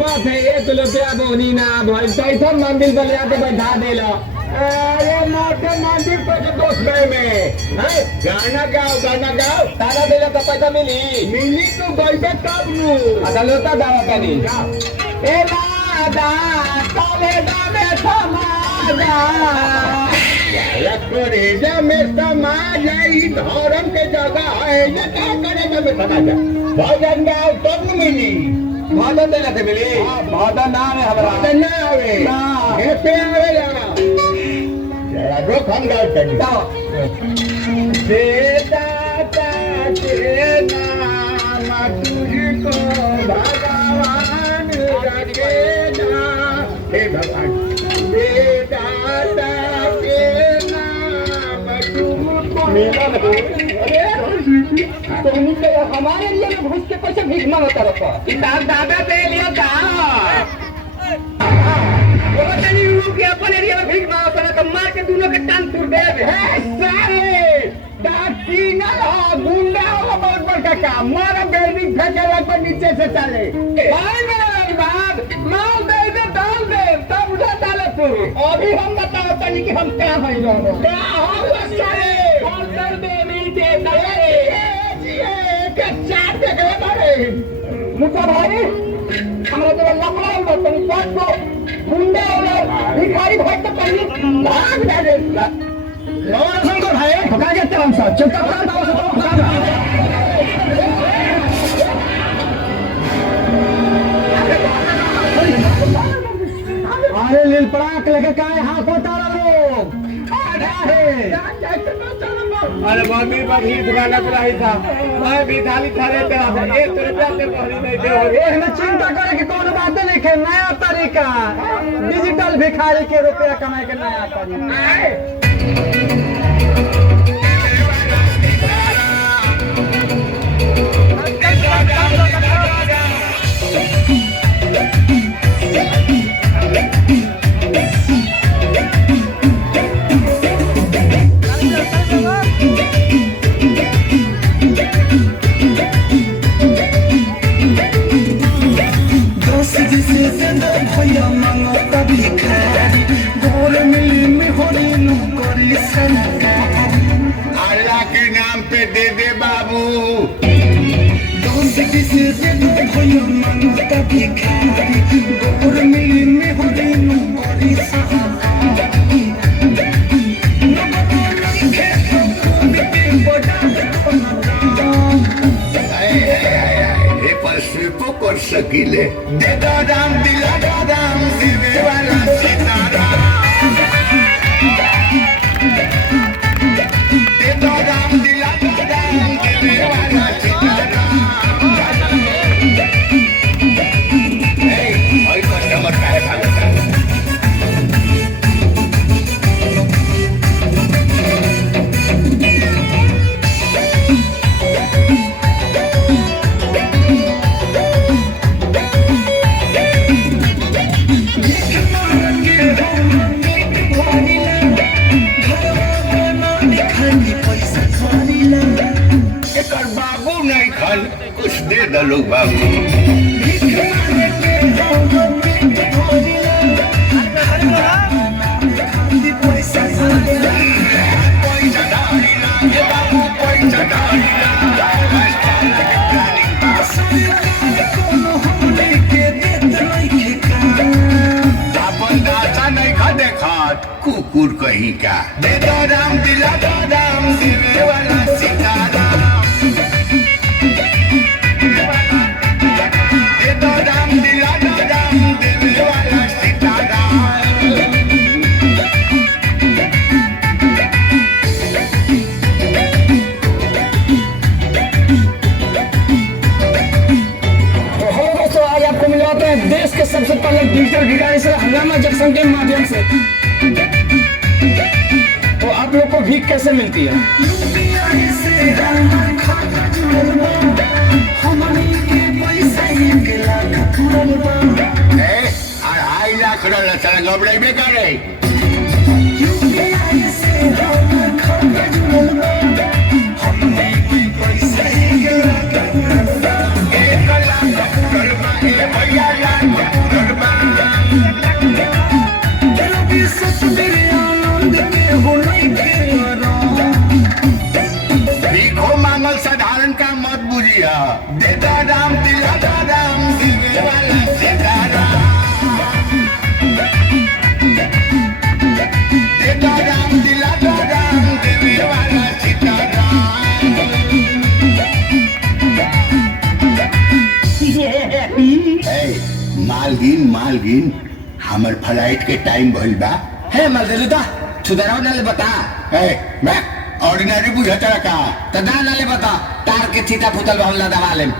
बात है एक रुपया बोनी ना भाई कैसन मंदिर पर ले आके बैठा देला। अरे मोटे मंदिर पे जो दोस्त गए में गाना गाओ तारा देला का पैसा मिली तो बैठे तब नु अदालता दावा कनी ए दादा तले दामे समाजा करेजा में समाज है धर्म के जगह है ये क्या करेजा में समाजा भजन गाओ तब न मिली भजन देला से मिली भजन ना आवे हमरा भजन ना आवे कैसे आवेला जरा रोक हम गाओ तनी दाता के नाम तुझको भगवान रखेगा हे भगवान दाता हमारे लिए घुस के पैसे भीख मांगता रहता दादा दे लिया था अपन एरिया में भीख मांगता रहता मार के दोनों के टांग तोड़ दे गुंडा होगा बहुत बड़का काम मारा बेल्डिंग फेंके पर नीचे से चले माल दे दे डाल दे तब उधर डाले तू अभी हम बताओ तनी कि हम क्या है क्या मुझे भाई हमारा जो लफड़ा हुआ तुम पास को गुंडे वाले भिखारी भाई तो पहले भाग डाले लोग हमको भाई भगा के चलम सा चुपचाप खड़ा था उसे तो भगा अरे लील पड़ाक लेके काय हाथ को तारा लोग अरे मम्मी बाबी दुकान पर आई था मैं भी थाली थाले पे आ एक रुपया से पहली नहीं दे हो हमें चिंता करे कि कौन बात नहीं है नया तरीका डिजिटल भिखारी के रुपया कमाए के नया तरीका अल्लाह के नाम पे दे दे बाबू कर सकीले दे दो राम दिला दो राम सिवे वाला सीताराम दे दो राम दिला दो राम सिवे वाला सीताराम ओए कस्टमर काहे भागता कुछ दे दो लोग बाबू कुकुर कहीं का दे दो राम दिला दो राम सिवे वाला सीताराम देश के सबसे पहले डिजिटल भिखारी से हंगामा जंक्शन के माध्यम से तो आप लोग को भीख कैसे मिलती है गबड़े बेकार है भैया साधारण काम मत बुझिया। सीताराम सीताराम दिलवे वाला सीताराम, सीताराम सीताराम दिलवे वाला सीताराम। मालगिन मालगिन हमर फ्लाइट के टाइम भइल बा। हे मर्दलू दा सुधराव नाले बता। मैं ऑर्डिनरी बुझता का त दा नाले बता तार के चीता फुतल हमला दबा लेम।